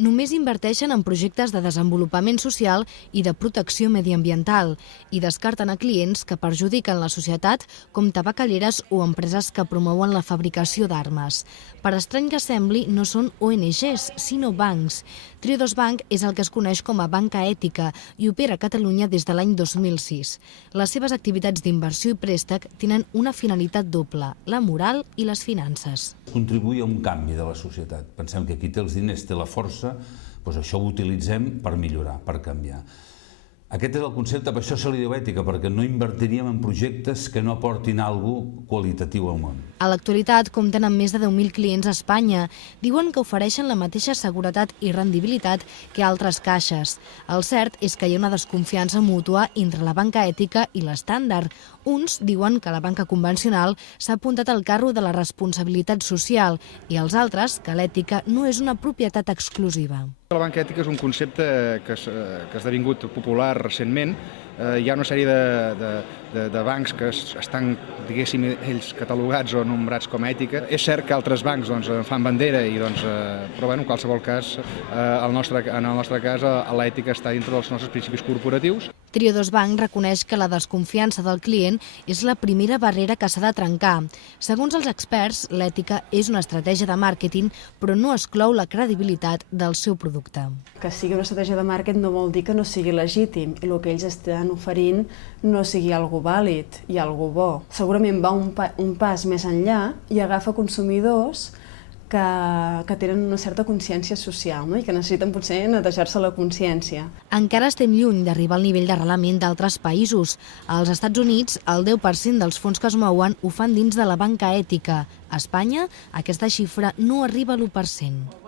Només inverteixen en projectes de desenvolupament social i de protecció mediambiental i descarten a clients que perjudiquen la societat com tabacalleres o empreses que promouen la fabricació d'armes. Per estrany que sembli, no són ONGs, sinó bancs. Triodos Bank és el que es coneix com a banca ètica i opera a Catalunya des de l'any 2006. Les seves activitats d'inversió i préstec tenen una finalitat doble, la moral i les finances. Contribuir a un canvi de la societat. Pensem que qui té els diners té la força, doncs això ho utilitzem per millorar, per canviar. Aquest és el concepte, per això se li diu ètica, perquè no invertiríem en projectes que no aportin alguna cosa qualitatiu al món. A l'actualitat compten amb més de 10.000 clients a Espanya. Diuen que ofereixen la mateixa seguretat i rendibilitat que altres caixes. El cert és que hi ha una desconfiança mútua entre la banca ètica i l'estàndard. Uns diuen que la banca convencional s'ha apuntat al carro de la responsabilitat social i els altres que l'ètica no és una propietat exclusiva. La banca ètica és un concepte que ha esdevingut popular recentment. Hi ha una sèrie de bancs que estan, diguéssim, ells catalogats o nombrats com a ètica. És cert que altres bancs fan bandera, però en qualsevol cas, en el nostre cas, l'ètica està dintre dels nostres principis corporatius. Triodos Bank reconeix que la desconfiança del client és la primera barrera que s'ha de trencar. Segons els experts, l'ètica és una estratègia de màrqueting, però no exclou la credibilitat del seu producte. Que sigui una estratègia de màrqueting no vol dir que no sigui legítim i el que ells estan oferint no sigui algo vàlid i algo bo. Segurament va un pas més enllà i agafa consumidors que tenen una certa consciència social, no? I que necessiten potser netejar-se la consciència. Encara estem lluny d'arribar al nivell d'arrelament d'altres països. Als Estats Units, el 10% dels fons que es mouen ho fan dins de la banca ètica. A Espanya, aquesta xifra no arriba a l'1%.